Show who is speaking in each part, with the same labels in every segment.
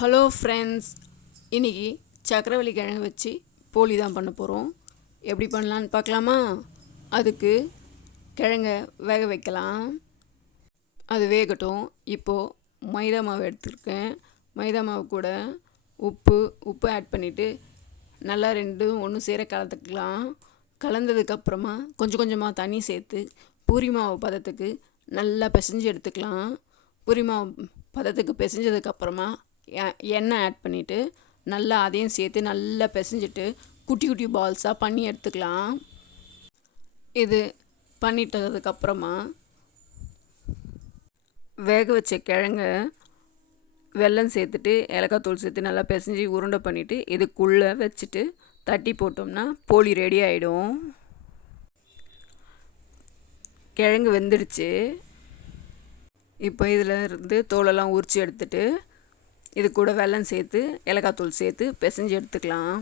Speaker 1: Hello friends இன்றைக்கி சக்கரவள்ளி கிழங்கு வச்சு போலி தான் பண்ண போகிறோம் எப்படி பண்ணலான்னு பார்க்கலாமா? அதுக்கு கிழங்க வேக வைக்கலாம். அது வேகட்டும். இப்போது மைதா மாவு எடுத்துருக்கேன். மைதா மாவு கூட உப்பு உப்பு ஆட் பண்ணிவிட்டு நல்லா ரெண்டும் ஒன்று சேர கலந்துக்கலாம். கலந்ததுக்கப்புறமா கொஞ்சம் கொஞ்சமாக தண்ணி சேர்த்து பூரி மாவு பதத்துக்கு நல்லா பிசைஞ்சு எடுத்துக்கலாம். பூரி மாவு பதத்துக்கு பிசைஞ்சதுக்கப்புறமா எண்ணெய் ஆட் பண்ணிவிட்டு நல்லா அதையும் சேர்த்து நல்லா பிசைஞ்சிட்டு குட்டி குட்டி பால்ஸாக பண்ணி எடுத்துக்கலாம். இது பண்ணிட்டதுக்கப்புறமா வேக வச்ச கிழங்க வெல்லம் சேர்த்துட்டு ஏலக்காய் தூள் சேர்த்து நல்லா பிசைஞ்சு உருண்டை பண்ணிவிட்டு இதுக்குள்ளே வச்சுட்டு தட்டி போட்டோம்னா போலி ரெடி ஆகிடும் கிழங்கு வெந்துடுச்சு. இப்போ இதில் இருந்து தோலெல்லாம் உரித்து எடுத்துட்டு இது கூட வெல்லம் சேர்த்து ஏலக்காய்த்தூள் சேர்த்து பிசைஞ்சு எடுத்துக்கலாம்.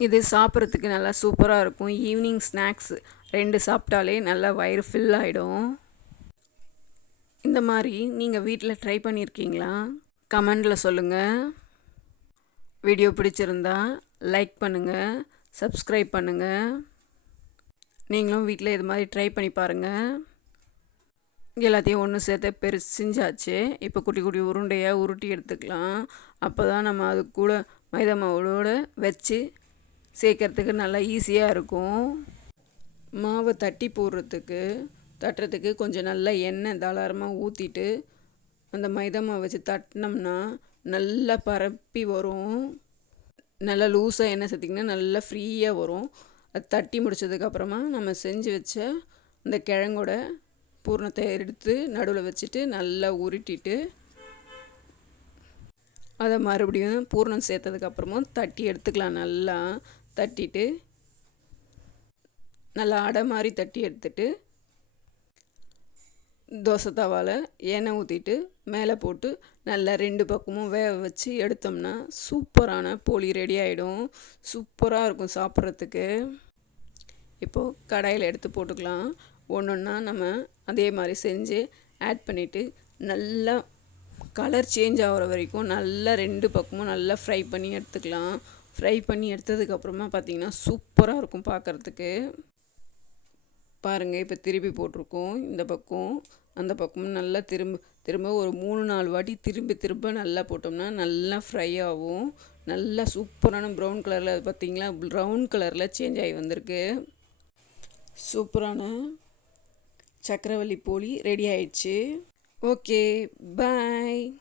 Speaker 1: இது சாப்பிட்றதுக்கு நல்லா சூப்பராக இருக்கும். ஈவினிங் ஸ்நாக்ஸ் ரெண்டு சாப்பிட்டாலே நல்லா வயிறு ஃபில் ஆகிடும் இந்த மாதிரி நீங்கள் வீட்டில் ட்ரை பண்ணியிருக்கீங்களா கமெண்டில் சொல்லுங்கள் வீடியோ பிடிச்சிருந்தா லைக் பண்ணுங்கள் சப்ஸ்கிரைப் பண்ணுங்கள் நீங்களும் வீட்டில் இது மாதிரி ட்ரை பண்ணி பாருங்கள் எல்லாத்தையும் ஒன்று சேர்த்து பெருசு செஞ்சாச்சு இப்போ குட்டி குட்டி உருண்டையாக உருட்டி எடுத்துக்கலாம். அப்போ தான் நம்ம அது கூட மைதா மாவோட வச்சு சேர்க்கறதுக்கு நல்லா ஈஸியாக இருக்கும். மாவை தட்டி போடுறதுக்கு தட்டுறதுக்கு கொஞ்சம் நல்லா எண்ணெய் தாளாரமாக ஊற்றிட்டு அந்த மைதா மாவு வச்சு தட்டினோம்னா நல்லா பரப்பி வரும். நல்லா லூஸாக எண்ணெய் சேர்த்திங்கன்னா நல்லா ஃப்ரீயாக வரும். அது தட்டி முடிச்சதுக்கப்புறமா நம்ம செஞ்சு வச்ச அந்த கிழங்கோட பூர்ணத்தை எடுத்து நடுவில் வச்சுட்டு நல்லா உருட்டிட்டு அதை மறுபடியும் பூர்ணம் சேர்த்ததுக்கப்புறமும் தட்டி எடுத்துக்கலாம். நல்லா தட்டிட்டு நல்லா அடை மாதிரி தட்டி எடுத்துட்டு தோசை தவாவில் எண்ணெய் ஊற்றிட்டு மேலே போட்டு நல்லா ரெண்டு பக்கமும் வேக வச்சு எடுத்தோம்னா சூப்பரான போலி ரெடி ஆகிடும் சூப்பராக இருக்கும் சாப்பிட்றதுக்கு. இப்போது கடாயில் எடுத்து போட்டுக்கலாம். ஒன்று ஒன்றா நம்ம அதே மாதிரி செஞ்சு ஆட் பண்ணிவிட்டு நல்லா கலர் சேஞ்ச் ஆகிற வரைக்கும் நல்லா ரெண்டு பக்கமும் நல்லா ஃப்ரை பண்ணி எடுத்துக்கலாம். ஃப்ரை பண்ணி எடுத்ததுக்கப்புறமா பார்த்திங்கன்னா சூப்பராக இருக்கும் பார்க்குறதுக்கு பாருங்கள் இப்போ திருப்பி போட்டிருக்கோம். இந்த பக்கம் அந்த பக்கமும் நல்லா திரும்ப திரும்ப ஒரு மூணு நாலு வாட்டி திரும்பி திரும்ப நல்லா போட்டோம்னா நல்லா ஃப்ரை ஆகும். நல்லா சூப்பரான ப்ரௌன் கலரில் பார்த்திங்களா ப்ரௌன் கலரில் சேஞ்ச் ஆகி வந்திருக்கு. சூப்பரான சக்கரவள்ளி போலி ரெடி ஆயிடுச்சு. Okay bye.